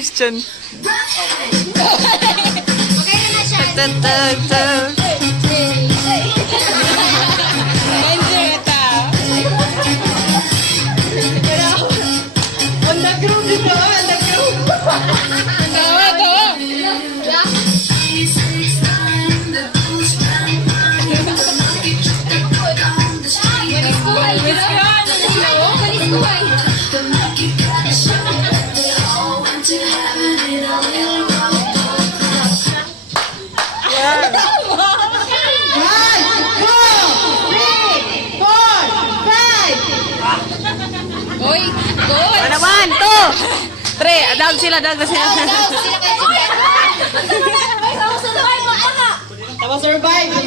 Christian. Okay na na siya. Tag. Banjeta. On the group dito, on the group. Tawa to. Manis kuhay. Manis kuhay. Oy, good. Ano ba? 2, 3. Dog sila. Sila kayo si Jen. Tama survive.